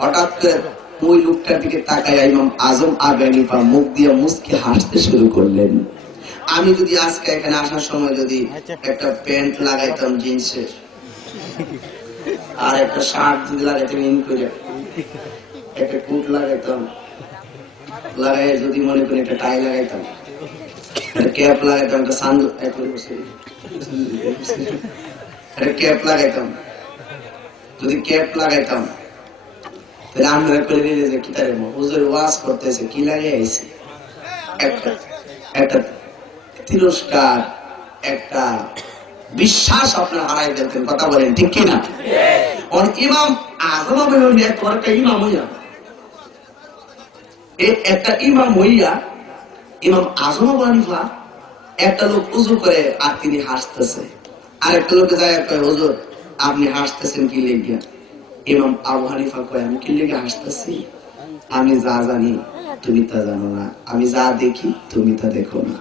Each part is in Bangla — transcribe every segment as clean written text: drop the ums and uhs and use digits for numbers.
হঠাৎ করে ওই লোকটার দিকে তাকায় ইমাম আজম আবু হানিফা মুখ দিয়ে মুচকি হাসতে শুরু করলেন। আমি যদি আজকে এখানে আসার সময় যদি একটা প্যান্ট লাগাইতাম জিন্সের, আর একটা শার্ট যদি লাগাইতাম ইন করে, একটা কোট লাগাইতাম, লাগাই যদি মনে করি একটা টাই লাগাইতাম, একটা ক্যাপ লাগাইতাম, একটা সানগ্লাস, একটা ক্যাপ লাগাইতাম, যদি ক্যাপ লাগাইতাম তাহলে আমরা করে নিলে যে কি তার হুজুর ওয়াজ করতেছে কি লাগে আইছে, একটা তিরস্কার, একটা বিশ্বাস আপনার হারাই ফেলতেন। কথা বলেন ঠিক কিনা? ইমাম আজম একটা ইমাম হইয়া, একটা ইমাম হইয়া ইমাম আজম আবু হানিফা, একটা লোক উজু করে আর তিনি হাসতেছে, আর একটা লোকে যায় কয় হুজুর আপনি হাসতেছেন কি লেগিয়া? ইমাম আবু হানিফা কয় আমি কি লেগে হাসতেছি? আমি যা জানি তুমি তা জানো না, আমি যা দেখি তুমি তা দেখো না।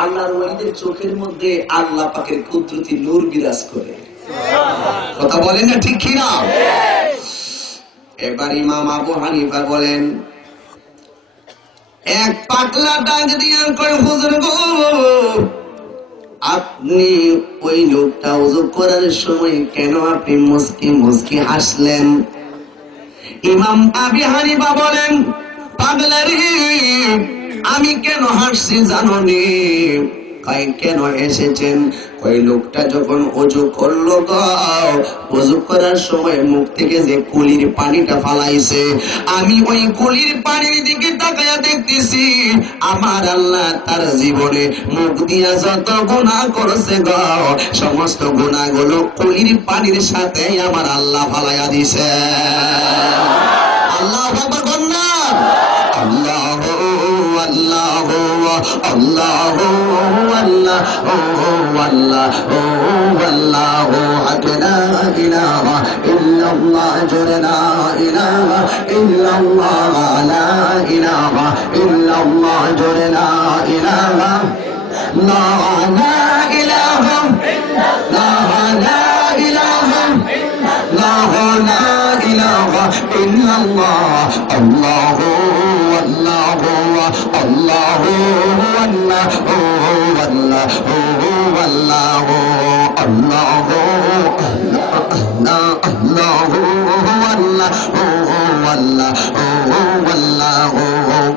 আল্লাহর ওয়ালিদের চোখের মধ্যে আল্লাহ পাকের কুদরতি নূর বিরাজ করে। কথা বলেন না ঠিক কিনা? এবার ইমাম আবু হানিফা বলেন, এক পাগলা ডাক দিয়ে কয় হুজুর গো, আপনি ওই লোকটা ওযু করার সময় কেন আপনি মুস্কি মুস্কি হাসলেন? ইমাম আবু হানিফা বলেন, পাগলা রে আমি কেন হাসছি জানো নি? কয় কেন এসেছেন? ওই লোকটা যখন ওযু করলো গো, ওযু করার সময় মুখ থেকে যে কুলির পানিটা ফালাইছে, আমি ওই কুলির পানির দিকে তাকায়া দেখতেছি আমার আল্লাহ তার জীবনে মুখ দিয়া যত গুনাহ করেছে গো, সমস্ত গুনাহগুলো কুলির পানির সাথে আমার আল্লাহ ফালাইয়া দিছে। আল্লাহু আকবার কন্যা, আল্লাহু আল্লাহু আল্লাহু আল্লাহু আল্লাহু আল্লাহু লা ইলাহা ইল্লাল্লাহ লা ইলাহা ইল্লাল্লাহ লা ইলাহা ইল্লাল্লাহ লা ইলাহা লা ইলাহা ইল্লাল্লাহ লা ইলাহা ইল্লাল্লাহ লা ইলাহা ইল্লাল্লাহ আল্লাহু আল্লাহু আল্লাহু আল্লাহু আল্লাহু আল্লাহু আল্লাহু আল্লাহু আল্লাহু আল্লাহু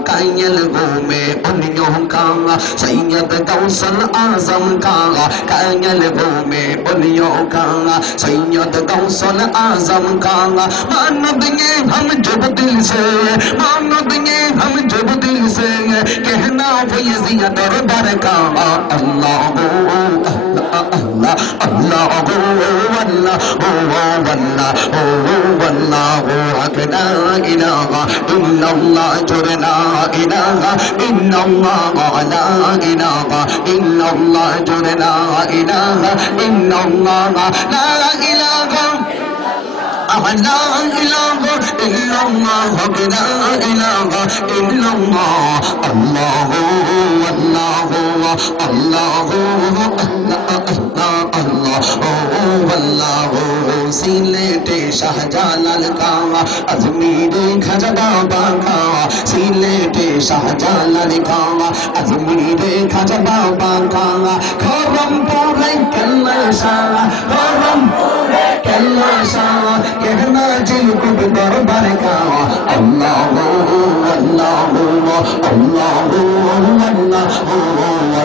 কায়াল গুমে উনিও কাঙ্গা সৈয়দ গৌসল আজম কাঙ্গা, কায়াল গুমে উনিও কাঙ্গা সৈয়দ गौसल आजम कांगा। मानो देंगे हम जब दिल से, मानो देंगे हम जब दिल से, कहना वो यज़िया दरबार कांगा। अल्लाह अल्लाह अल्लाह अल्लाह ला इलाहा इल्लल्लाह ला इलाहा इल्लल्लाह ला इलाहा इल्लल्लाह ला इलाहा इल्लल्लाह ला इलाहा لا إله إلا الله لا إله إلا الله الله الله الله الله সিলেটে শাহজালাল কাওয়া, আজমিরে খাজা বাবা কাওয়া, সিলেটে শাহজালাল কাওয়া, আজমিরে খাজা বাবা কাওয়া, খরমপুরে কেল্লা শাহ, খরমপুরে কেল্লা শাহ, कहना जिलकुब दरबार कावा। अल्लाहु अल्लाहु अल्लाहु अल्लाहु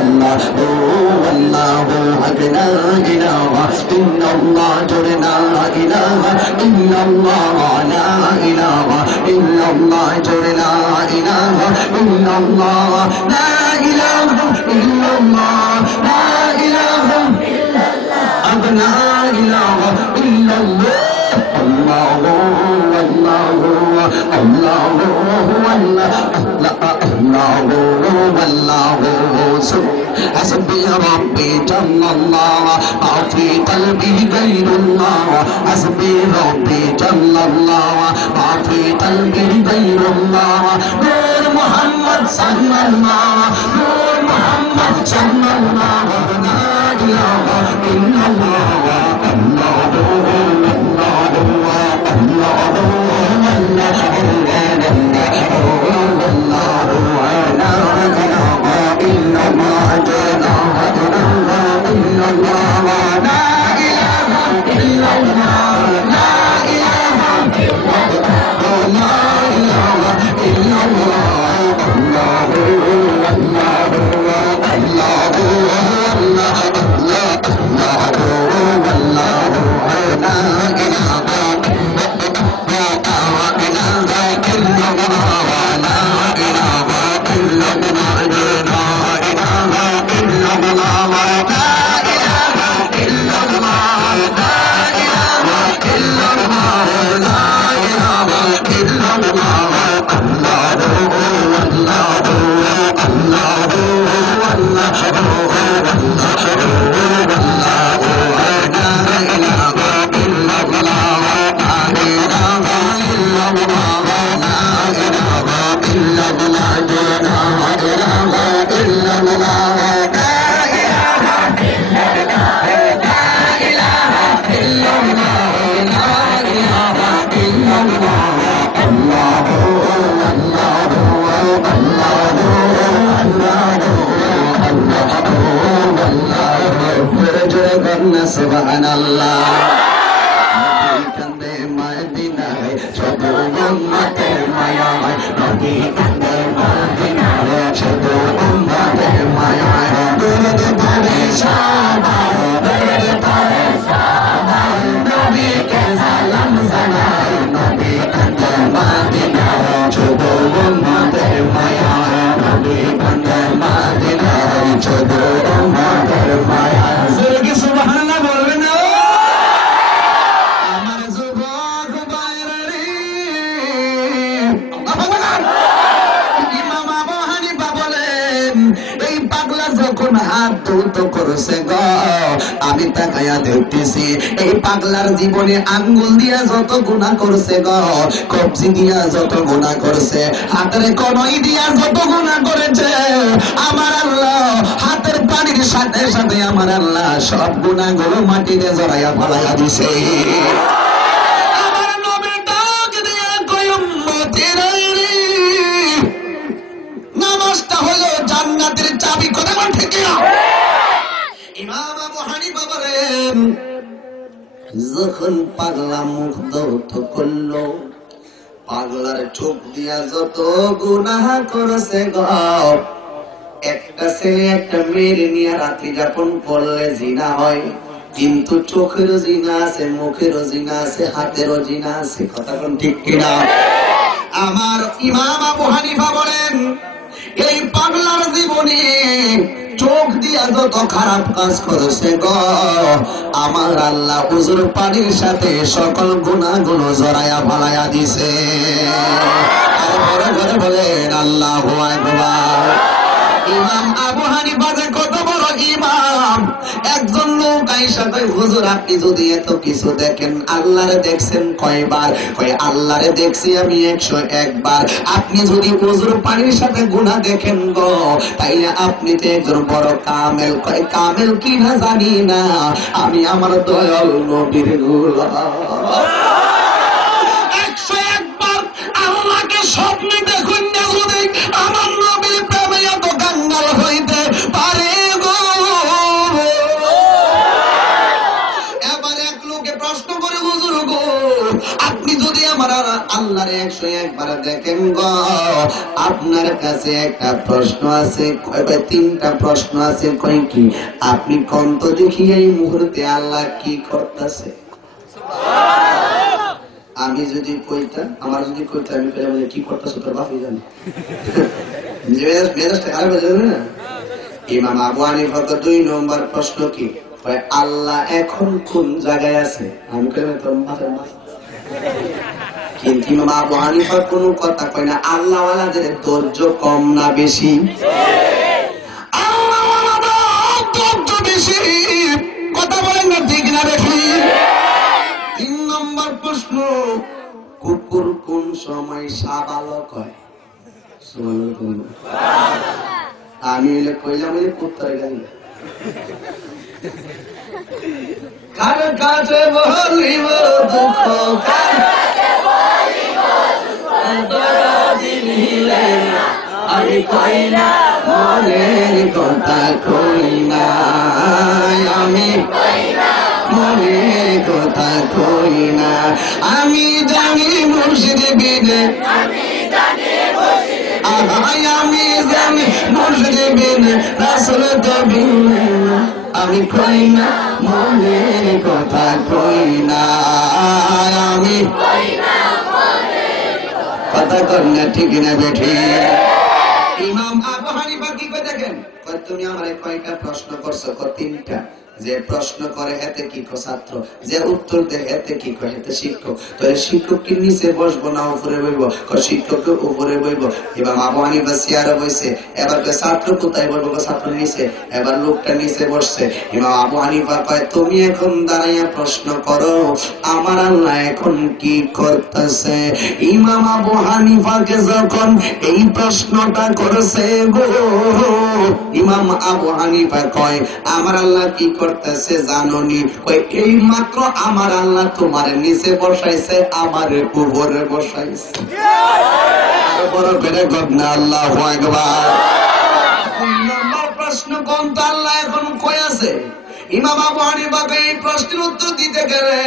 अल्लाहु अल्लाहु ला इलाहा इल्लल्लाह ला इलाहा इल्लल्लाह ला इलाहा इल्लल्लाह ला इलाहा इल्लल्लाह ला इलाहा इल्लल्लाह ला इलाहा इल्लल्लाह अब ला इलाहा इल्लल्लाह अल्लाहु अल्लाहु अल्लाहु अल्लाहु अल्लाहु हस्बी रब्बी जल्लल्लाह मा फी क़ल्बी गैरुल्लाह, हस्बी रब्बी जल्लल्लाह मा फी क़ल्बी गैरुल्लाह। नूर मोहम्मद सल्लल्लाह, नूर मोहम्मद सल्लल्लाह ला इलाहा সুবহানাল্লাহ আমি তাকায়া দেখতেছি এই পাগলার জীবনে আঙ্গুল দিয়া যত গুনাহ করছে গো, কবজি দিয়া যত গুনাহ করছে, হাতের কনই দিয়া যত গুনাহ করেছে, আমার আল্লাহ হাতের পানির সাথে সাথে আমার আল্লাহ সব গুনাহগুলো মাটিতে জড়াইয়া ফেলাইয়া দিছে। নামাজটা হলো জান্নাতের চাবি, কথা বল ঠিক কিনা? ইমাম আবু হানিফা বলেন যখন পাগলা মুখ দৌত করলো, পাগলার চোখ দিয়া যত গুনাহ করেছে গো, একটা ছেলে একটা মেয়ের নিয়ে রাত্রি যাপন করলে জিনা হয়, কিন্তু চোখেরও জিনা আছে, মুখেরও জিনা আছে, হাতেরও জিনা আছে, কথা কোন ঠিক কিনা? আমার ইমাম আবু হানিফা বলেন এই পাগলার জীবনে চোখ দিয়া যত খারাপ কাজ করেছে গো, আমার আল্লাহ উজুর পানির সাথে সকল গুনাহগুলো জড়াইয়া ফালাইয়া দিছে। আর বড় করে বলেন আল্লাহু আকবার। ইমাম আবু হানিফা যে কত বড় ইমাম, একজন লোক আইসা কয় হুজুর আপনি যদি এত কিছু দেখেন আল্লাহরে দেখছেন কয়বার? কয় আল্লাহরে দেখছি আমি 101 বার। আপনি যদি হুজুর পানির সাথে গুনাহ দেখেন গো, তাইলে আপনি তো একজন বড় কামেল। কয় কামেল কি না জানি না, আমি আমার দয়াল নবীর গোলাম। 101 বার আল্লাহকে স্বপ্নে দেখুন না, যদি আমার নবীর প্রেমে এত কাঙ্গাল হইতে পারে গো। এবার এক লোকে প্রশ্ন করে হুজুর গো আপনি যদি আমার আল্লাহরে 101 বার দেখেন গো, আপনার কাছে একটা প্রশ্ন আছে। কয় ভাই 3টা প্রশ্ন আছে। কয় কি? আপনি কোন তো দেখি এই মুহূর্তে আল্লাহ কি করতেছে। আমি যদি কইতাম, আমার যদি কইতাম আমি কইলাম কি করতেছ তোর বাপই জানে। মেজাজটা খারাপ হয়ে যাবে না? ইমাম আবু হানিফা 2 নম্বর প্রশ্ন কি? আল্লাহ এখন কোন জায়গায় আছে? আমি কইলাম তোর মাথার মাথা। কিন্তু ইমাম আবু হানিফা কোনো কথা কয় না। আল্লাহ ওয়ালাদের ধৈর্য কম না বেশি? আল্লাহ ওয়ালাদের ধৈর্য বেশি, কথা বলেন না ঠিক না বেশি? 3 নম্বর প্রশ্ন, কুকুর কোন সময় সাবালক হয়? আমি কইলাম কুত্তারে গালি। কার কাছে বলিব দুঃখ, আমি কই না মনের কথা, কই না আমি মনের কথা, কই না আমি জানি মুর্শিদ বিনে, আমি জানি মুর্শিদ বিনে রাসূল তো বিনে, আমি কই না মনের কথা, কই না আমি কথা, কর না ঠিক না বেঠি। ইমাম আবু হানিফা কি কয় দেখেন, তুমি আমার কয়টা প্রশ্ন করছো? তিনটা। যে প্রশ্ন করে এতে কি কো ছাত্র, যে উত্তর দেয় এতে কি কয় এতে শিক্ষক। তো শিক্ষক কি নিচে বসবো না উপরে বইবো? শিক্ষক উপরে বইবো। ইমাম আবু হানিফা চেয়ারে বসে, এবার ছাত্র কোথায় বলবো? ছাত্র নিচে। এবার লোকটা নিচে বসছে। ইমাম আবু হানিফা কয় তুমি এখন দাঁড়াইয়া প্রশ্ন করো আমার আল্লাহ এখন কি করতেছে। ইমাম আবু হানিফাকে যখন এই প্রশ্নটা করেছে গো, ইমাম আবু হানিফা কয় আমার আল্লাহ কি করতেছে জানোনি? কই এই মাত্র আমার আল্লাহ তোমার নিচে বসাইছে, আমার উপরে বসাইছে। বড় করে গবনা আল্লাহু আকবার। দুই নম্বর প্রশ্ন কোন তো আল্লাহ এখন কই আছে? ইমাম আবু হানিফাকে এই প্রশ্নের উত্তর দিতে গেলে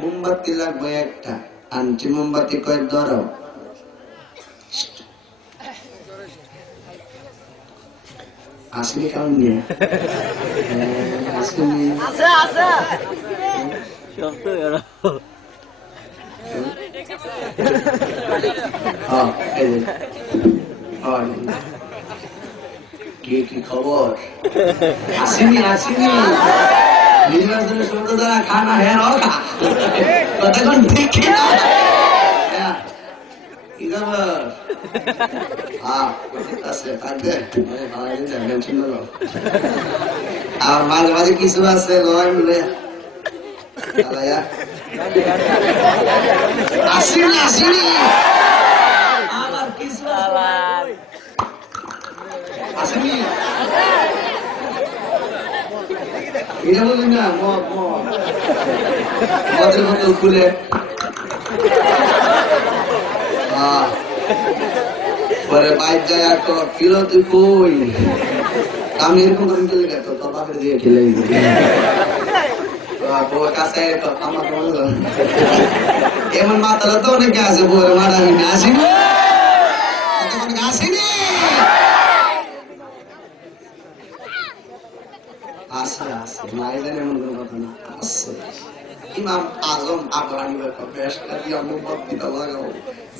মোমবাতি লাগবে একটা, আনটি মোমবাতি কয় ধরো। আসলে কারণ নিয়ে কি খবর? আসেনি নির্বাচনের শুরু দ্বারা খানা হ্যাঁ কতক্ষণ ঠিক কিনা কি খবর? আর মাঝে মাঝে কিছু আছে আসিনি আবার কিছু আসেনি, এটা বলি না মদের বোতল খুলে পরে বাইর যায় আর তো ফিরো তুই কই, আমি এরকম করে খেলে গেত তো বাপের দিয়ে খেলে বউয়ের কাছে আমার এমন মাতারা তো অনেকে আছে বউয়ের মারা আসিনি আসিনি আসে মায়েদের এমন কোনো কথা না আসছে। ইমাম আজম আবু হানিফা বেশটা দিয়া মোমবাতিটা লাগাও,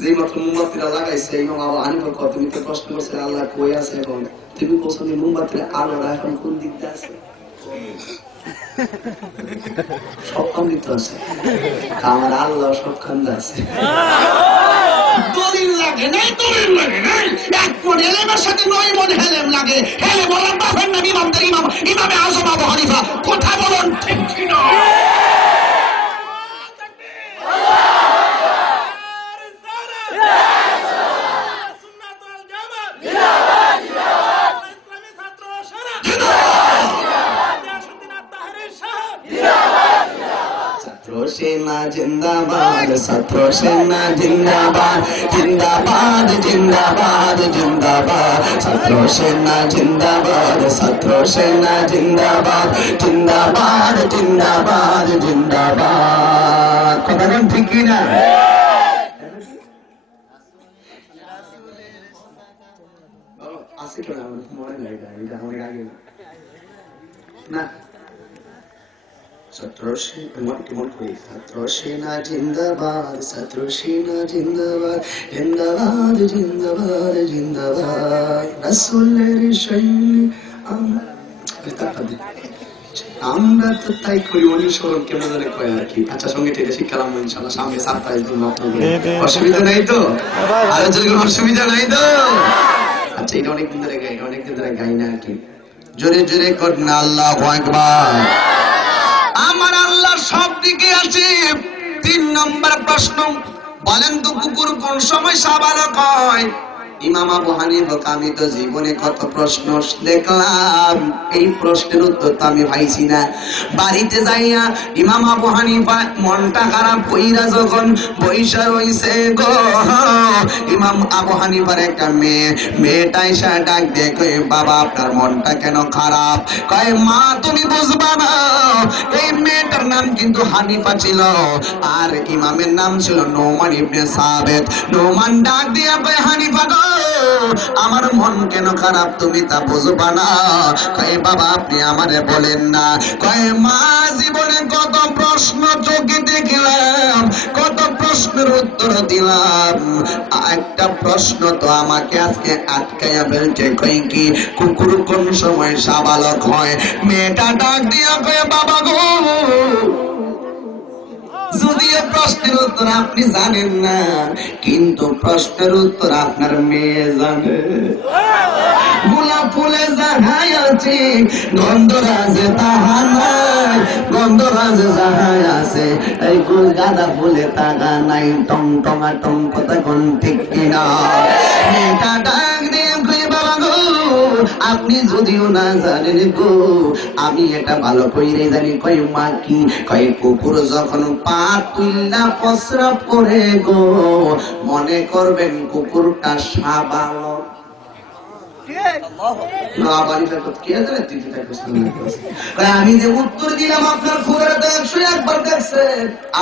যে মাত্র মোমবাতিটা লাগাইছে ইমাম আবু হানিফা কত তুমি তো প্রশ্ন করছে আল্লাহ কই আছে এখন? তুমি বলছো মোমবাতির আলোটা এখন কোন দিক দিয়ে আছে? সবখান দিতে আছে, আমার আল্লাহ সবখান আছে। দলিল লাগে নাই, দলিল লাগে নাই, এক মন হেলেমের সাথে 9 মন হেলেম লাগে। হেলে বলার বাপের নাম ইমামদের ইমামে আজম আবু হানিফা। কথা বলুন ঠিক কিনা? সেনা জিন্দাবাদ, ছাত্র সেনা জিন্দাবাদ, জিন্দাবাদ জিন্দাবাদ জিন্দাবাদ, ছাত্র সেনা জিন্দাবাদ, ছাত্র সেনা জিন্দাবাদ, জিন্দাবাদ জিন্দাবাদ জিন্দাবাদ। কথা কোন ঠিক কিনা? আছে কেন মনে নাই অনেক আগে না। ছাত্র সেনা জিন্দাবাদ, ছাত্র সেনা জিন্দাবাদ, জিন্দাবাদ জিন্দাবাদ জিন্দাবাদ, রাসূলের সৈনিক আমরা তো তাই করি। অনুসরণ কেমন ধরে কয় আর কি। আচ্ছা সঙ্গে থেকে শিক্ষালাম ইনশাআল্লাহ, সামনে সারপ্রাইজ দিব আপনাদের। অসুবিধা নাই তো? আলোচনা অসুবিধা নাই তো? আচ্ছা এটা অনেকদিন ধরে গাই না আর কি। জোরে জোরে কর না আল্লাহু আকবার। আমার আল্লাহ সব দিকে আছে। 3 নম্বর প্রশ্ন, বলেন তো কুকুর কোন সময় সাবালক হয়? ইমাম আবু হানিফা, আমি তো জীবনে কত প্রশ্ন দেখলাম, এই প্রশ্নের উত্তর তো আমি পাইছি না। বাড়িতে যাইয়া ইমাম আবু হানিফা মনটা খারাপ কইরা যখন বইসা রইছে গো, ইমাম আবু হানিফার একটা মেয়েটা এসে ডাক দিয়ে কই, বাবা আপনার মনটা কেন খারাপ? কয়, মা তুমি বুঝবা না, এই মেয়েটার নাম কিন্তু হানিফা ছিল, আর ইমামের নাম ছিল নোমান ইবনে সাবিত। নোমান ডাক দিয়া কয়, হানিফা গো, আমার মন কেন খারাপ তুমি তা বুঝবা না? কয়, বাবা আপনি আমারে বলেন না। কয়, মা জীবনে কত প্রশ্ন চোখে দেখলাম, কত প্রশ্নের উত্তর দিলাম, একটা প্রশ্ন তো আমাকে আজকে আটকাইয়া ফেলছে। কয় কি? কুকুর কোন সময় সাবালক হয়? মেয়েটা ডাক দিয়া কয়, বাবা গো, যদিও প্রশ্নের উত্তর আপনি জানেন না, কিন্তু প্রশ্নের উত্তর আপনার মেয়ে জানে। গোলাপ ফুলে যাহাই আছে, গন্ধরাজে তাহা নাই, গন্ধরাজে যাহাই আছে, এই গাঁদা ফুলে তাহা নাই। টং টঙা টং কথা কোন ঠিক কিনা? মেয়েটা ডাক দিয়ে কই, বাবা গো, আপনি যদিও না জানেন গো, আমি এটা ভালো কইরে জানি। কই, মা কি? কই, কুকুর যখন পা তুইলা প্রস্রাব করে গো, মনে করবেন কুকুরটা সাবালক। আমি যে উত্তর দিলাম আপনার খোদারে তো 101 বার দেখছে,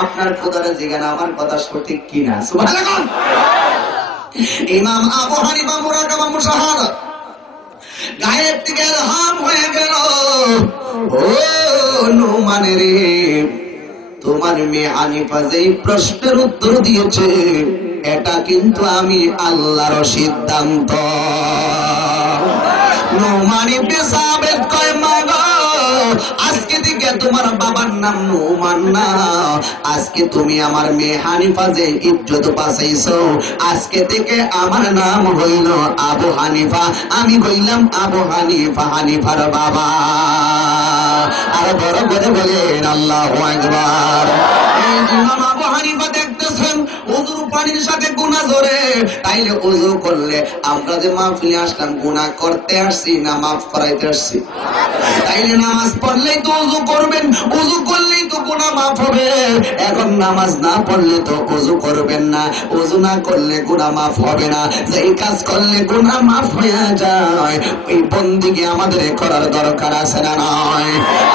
আপনার খোদারে জিজ্ঞান আমার কথা সঠিক কিনা। সুবহানাল্লাহ। ইমাম আবু হানিফা মুরাকাবা মুশাহাদা গায়ের থেকে হাম হয়ে গেল। ও নোমানে রে, তোমার মেয়ে হানিফা যেই প্রশ্নের উত্তর দিয়েছে, এটা কিন্তু আমি আল্লাহর সিদ্ধান্ত। নোমান ইবনে সাবিত কয়, মা গো, আজকে থেকে তোমার বাবার নাম নোমান না, আজকে তুমি আমার মেয়ে হানিফা যে ইজ্জত বাঁচাইছো, আজকে থেকে আমার নাম হইল আবু হানিফা। আমি কইলাম আবু হানিফা, হানিফার বাবা। আর বড় করে বলেন আল্লাহু আকবার। এই ইমাম আবু হানিফা দেখতেছেন ওযুর পানির সাথে গুনাহ ধরে, তাইলে ওযু করলে আমরা যে মাহফিলে আসলাম গুনাহ করতে আসছি না মাফ করাইতে আসছি? তাইলে নামাজ পড়লেই তো ওযু করবেন, ওযু করলেই তো গুনাহ মাফ হবে। এখন নামাজ না পড়লে তো ওযু করবেন না, ওযু না করলে গুনাহ মাফ হবে না। যেই কাজ করলে গুনাহ মাফ হয়ে যায়, এই বন্দেগী আমাদের করার দরকার আছে না নয়?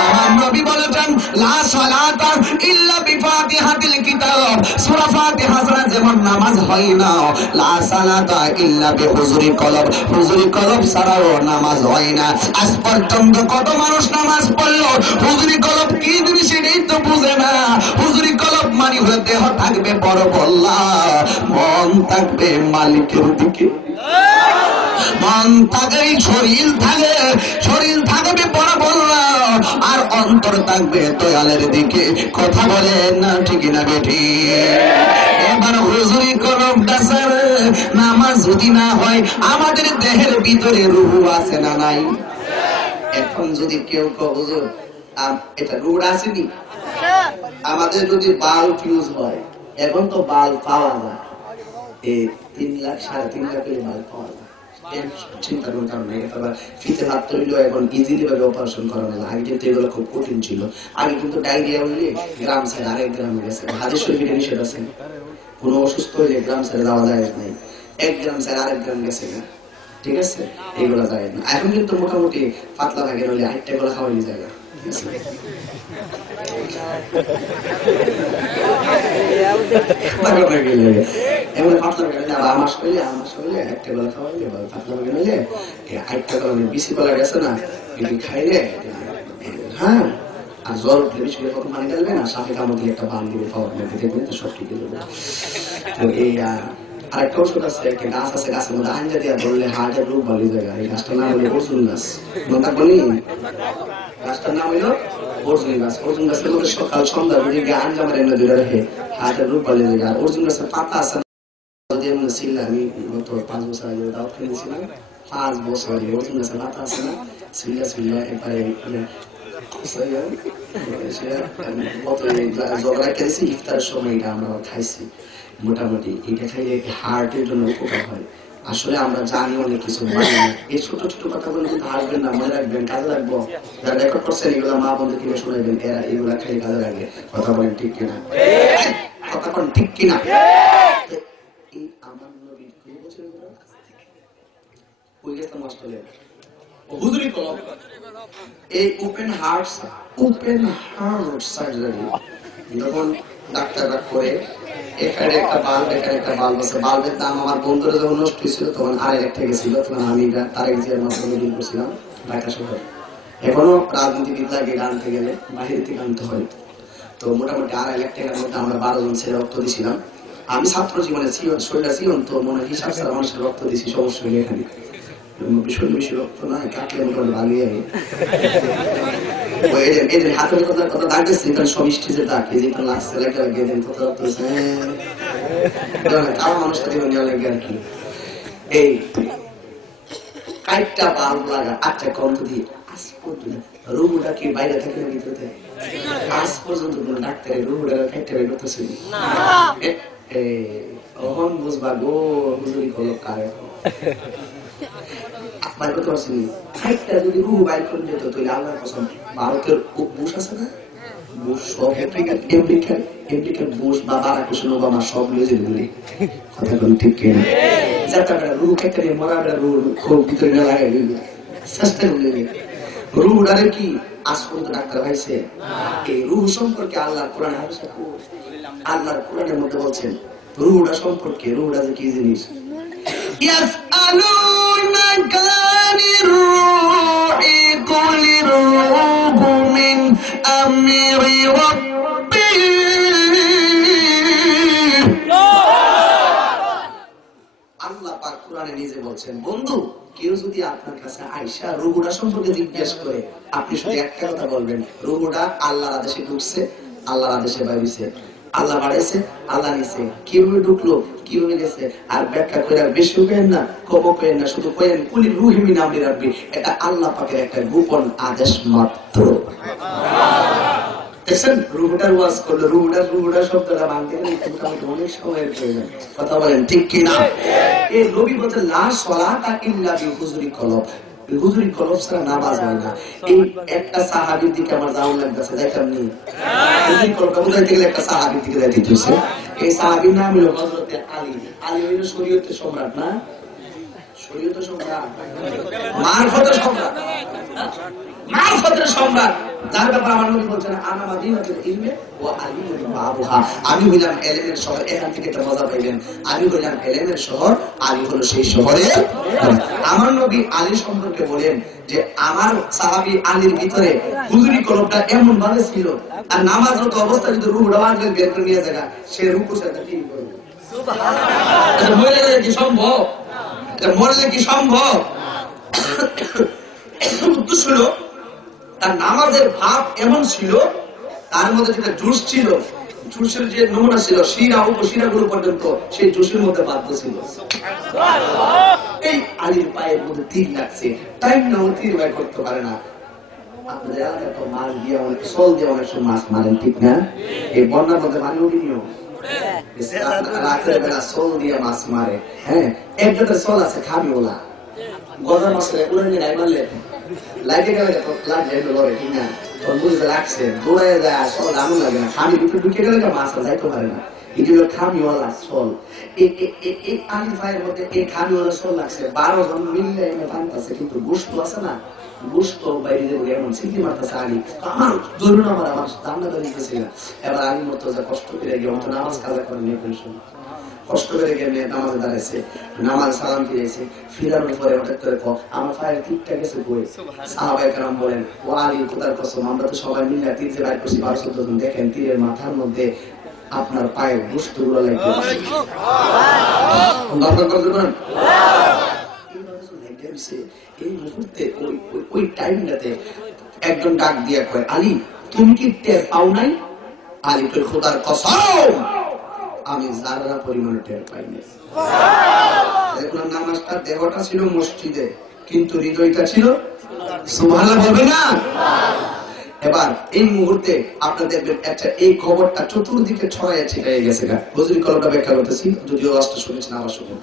আমার নবী বলেছেন, লা সালাতা ইল্লা বিফাতিহাতিল কিতাব, সূরা ফাতিহা ছাড়া যেমন নামাজ হয় না, লা সালাতা ইল্লা বিহুজুরি কলব, হুজুরি কলব ছাড়াও নামাজ হয় না। আজ পর্যন্ত কত মানুষ নামাজ পড়লো, হুজুরি কলব কি জিনিস সেটাই তো বুঝে না। হুজুরি কলব মানে হলো দেহ থাকবে বড় বল্লা, মন থাকবে মালিকের দিকে। মন থাকে, শরীর থাকে, শরীর থাকবে বড় বল্লা, আর অন্তর থাকবে দয়ালের দিকে। কথা বলেন না ঠিক না বেঠি? এবার হুজুরি কলব দাসার নামাজ যদি না হয়, আমাদের দেহের ভিতরে রূহ আছে না নাই? এখন যদি কেউ হুজুর এটা রূহ আসেনি, আমাদের যদি বাল্ব ফিউজ হয়, এখন তো বাল্ব পাওয়া যায়, এই 3 লাখ 3.5 লাখ বাল্ব পাওয়া যায়। চিন্তা করার কারণ নেই। ফিতে হাত তৈরি এখন ইজিলি ভাবে অপারেশন করানো যায়। আগে কিন্তু এগুলো খুব কঠিন ছিল। আগে কিন্তু ডায়রিয়া হইলে গ্রাম ছেড়ে আরেক গ্রামে গেছে, হাদিস শরীফে নিষেধ আছে, কোনো অসুস্থ হইলে গ্রাম ছেড়ে যাওয়া যায় নাই, এক গ্রাম ছেড়ে আরেক গ্রাম গেছে না, ঠিক আছে, এইগুলো যায় না। এখন কিন্তু মোটামুটি পাতলা থাকে, নইলে 8টা গুলো খাওয়াই যায় না। এমন পাতলা গেলে আমার শরীরে একটা গলা খাওয়াইলে পাতলা গেলে 8টা গলা বেশি গলা গেছে না, এটি খাইলে হ্যাঁ, আর জ্বর উঠলে বেশি করে কত পানি ঢালবে না, সাথে কামড় দিয়ে একটা বান দিবে খাওয়ার মধ্যে, দেখবেন তো সব ঠিক হয়ে যাবে। তো এই আরেকটা ওষুধ আছে, একটা গাছ আছে, গাছের মধ্যে আঞ্জা দিয়া ধরলে হার্টের রোগ ভালো জায়গা। এই গাছটার নাম হলো অর্জুন গাছ। মনে বলি গাছটার নাম হইল অর্জুন গাছ। অর্জুন গাছের মধ্যে সকাল সন্ধ্যা আঞ্জা মারে না ধরে রাখে, হার্টের রোগ ভালো জায়গা। আর অর্জুন গাছের পাতা আছে, আমি গত 5 বছর আগে দাওয়াত খেয়েছিলাম, 5 বছর আগে অর্জুন গাছের পাতা আছে না, সিল্লা একবারে ইফতারের সময় এটা আমরা খাইছি। মোটামুটি এটা খাইলে হার্টের জন্য উপকার হয়। আসলে আমরা জানি অনেক কিছু মানি না। এই ছোট ছোট কথাগুলো কিন্তু হাসবেন না, মনে রাখবেন, কাজে রাখবো। যারা রেকর্ড করছেন এগুলো মা বন্ধুকে শোনাবেন, এরা এগুলা খালি কাজে রাখবে। কথা বলেন ঠিক কিনা? কথা বলেন ঠিক কিনা? এই আমার নবী কই বছর ওই গেছে মাস্টারে হুজুরি কলম, এই ওপেন হার্ট সার্জারি যখন ডাক্তাররা করে, এখানে একটা বাল্ব, এখানে একটা বাল্ব আছে। বাল্বের দাম আমার বন্ধুরা যখন নষ্ট হয়েছিল তখন আড়াই থেকে ছিল, তখন আমি তারেক জিয়ার মাধ্যমে ডিল করছিলাম ঢাকা শহরে। এখনো রাজনীতিবিদ লাগে আনতে গেলে বাহির থেকে আনতে হয়। তো মোটামুটি টাকার মধ্যে আমরা 12 জন ছেলে রক্ত দিয়েছিলাম। আমি ছাত্র জীবনে শরীরা ছিলাম তো মনে হিসাব ছাড়া মানুষের রক্ত দিয়েছি, সমস্যা নেই এখানে। বেশি রক্ত নয়, কাটলে মোটামুটি ভালোই হবে। হাতের কথা দাগ দিচ্ছে, সব স্টেজে দাগ, এই যে লাগছে লাগে কত রক্ত হয়েছে কারো মানুষটা দেবেন নেওয়া লাগে আর কি। এই কাইটটা বাল্ব লাগা, আচ্ছা কন্ত দিয়ে রুমটা কি বাইরে থাকে না ভিতরে? আজ পর্যন্ত কোন ডাক্তারের রুমটা কাইটটা বের করতেছে তখন বুঝবা গো হুজুরি হলো কারে বাইর করতে পারছি। কাইটটা যদি রুহ বাইর করে দিত তাহলে আল্লাহর কসম ভারতের বুশ আছে না, বুশ সব আমেরিকার বুশ বা বারাক হোসেন ওবামা সব লিয়ে যেতে বলি। কথা কোন ঠিক কিনা? যাতে রুহ কাইটটা দিয়ে মরাটা রুহ খুব ভিতরে না লাগাই দিল চেষ্টা করলে রুহ ডারে কি আজ পর্যন্ত ডাক্তার ভাইছে? এই রুহ সম্পর্কে আল্লাহর কোরআন আল্লাহর কোরআনের মধ্যে বলছেন রুহটা সম্পর্কে, রুহটা যে কি জিনিস। ইয়াসআলুনাকা আনির রূহি কুলির রূহু মিন আমরি রাব্বি। আল্লাহ পাক কোরআনে নিজে বলছেন, বন্ধু কেউ যদি আপনার কাছে আয়েশা রুহুটা সম্পর্কে জিজ্ঞেস করে, আপনি শুধু একটা কথা বলবেন, রুহুটা আল্লাহর আদেশে ঢুকছে, আল্লাহর আদেশে বাইরেছে, আল্লাহ বাড়াইছে, আল্লাহ নিছে, কিভাবে ঢুকলো, কিভাবে গেছে। আর ব্যাখ্যা করে বেশি কেন না, কম কেন না, শুধু কেন কুলি রুহি মিন আমরি রাব্বি। এটা আল্লাহ পাকের একটা গোপন আদেশ মাত্র। দেখছেন রুহুটার ওয়াজ করলো, রুহুটার শব্দটা ভাঙতে গেলে মোটামুটি অনেক সময়ের প্রয়োজন। কথা বলেন ঠিক কিনা? এই নবী বলছেন লা সলাতা ইল্লা বিহুজুরি কলব, হুজুরি কলব ছাড়া নামাজ হয় না। এই একটা সাহাবীর দিকে আমার যাওয়া লাগতেছে, দেখলাম নি হুজুরি কলবটা বুঝাইতে গেলে একটা সাহাবীর দিকে যাইতে হচ্ছে। এই সাহাবীর নাম হলো হযরতে আলী। আলী হইল শরীয়তের সম্রাট না, শরীয়তের সম্রাট, মারফতের সম্রাট, মারফতের সম্রাট, যার ব্যাপারে আমার নবী বলছেন আনা মাদিনাতুল ইলমি ওয়া আলিমুল বাবুহা। আমি হইলাম ইলমের শহর। এখান থেকে একটা মজা পাইলেন, আমি হইলাম ইলমের শহর, আলী হলো সেই শহরে। আমার নবী আলী সম্পর্কে বলেন যে আমার সাহাবী আলীর ভিতরে হুজুরি কলবটা এমন ভাবে ছিল, আর নামাজরত অবস্থা যদি রুহটা আগে বের করে নিয়ে যায়, সে রুকু সেটা কি করবে? সুবহানাল্লাহ। এটা মরে গেলে কি সম্ভব? এটা মরলে কি সম্ভব? উদ্দেশ্য হলো তার নামাজের ভাব এমন ছিল, তার মধ্যে যেটা জুস ছিল, জুসের যে নমুনা ছিল শিরা উপশিরা গুলো পর্যন্ত সেই জুসের মধ্যে বাধ্য ছিল। এই আলীর পায়ের মধ্যে তীর লাগছে, টাইম না তীর বাইর করতে পারে না। আপনাদের এলাকায় তো মাছ দিয়ে অনেক সোল দিয়ে অনেক সময় মাছ মারেন, ঠিক না? এই বন্যার মধ্যে পানি উঠিনিও রাতের বেলা সোল দিয়ে মাছ মারে। হ্যাঁ, এক জাতের সোল আছে খাবি ওলা, গজার মাছের উড়ে নিয়ে মারলে লাগে গেলে লড়ে, ঠিক না? তখন বুঝতে লাগছে দৌড়ায় যায়, সল আগুন লাগে না, খামি ভিতরে ঢুকে গেলে মাছ যাইতে পারে না। এটি হলো খামিওয়ালা সোল। এই আলী ভাইয়ের মধ্যে এই খামিওয়ালা সোল লাগছে। 12 জন মিললে এনে টানতেছে, কিন্তু গোস্ত আছে না, গোস্ত বাইরে এমন সিদ্ধি মারতেছে আলী। আমার ধরুন আমার জান্নাত দিতেছে না। এবার আলী মতো কষ্ট করে গিয়ে অন্ত নামাজ কাজা করে নিয়ে কষ্ট করে গেলে নামাজে দাঁড়াইছে, নামাজ সালাম ফিরেছে, ফিরানোর পরে হঠাৎ করে আমার পায়ের তীরটা গেছে বই। সাহাবায়ে কেরাম বলেন, ও আলী খোদার কসম, আমরা তো সবাই মিলে তীর যে বাইর করছি 12-14 জন, দেখেন তীরের মাথার মধ্যে আপনার পায়ের গোস্ত গুলো লাগবে। এই মুহূর্তে ওই টাইমটাতে একজন ডাক দিয়ে কয়, আলী তুমি কি টের পাও নাই? আলী কয়, খোদার কসম আমি যারা পরিমাণে টের পাইনি। দেখলাম নামাজটা দেহটা ছিল মসজিদে, কিন্তু হৃদয়টা ছিল সুবহানাল্লাহ, বলবে না? এবার এই মুহূর্তে আপনারা দেখবেন একটা এই খবরটা চতুর্দিকে ছড়াইয়া ছিটাইয়া গেছে। হুজুরি কলমটা ব্যাখ্যা করতেছি, যদিও আজটা শুনেছেন, আবার শুনুন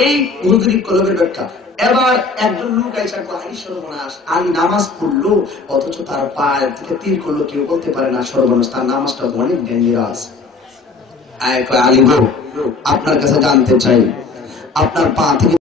এই হুজুরি কলমের ব্যাখ্যা। এবার একজন লোক আইসা কয় সর্বনাশ, আমি নামাজ পড়লো অথচ তার পায়ের থেকে তীর করলো, কেউ বলতে পারে না সর্বনাশ, তার নামাজটা অনেক ডেঞ্জারাস। আয় কয় আলী গো, আপনার কাছে জানতে চাই আপনার পা থেকে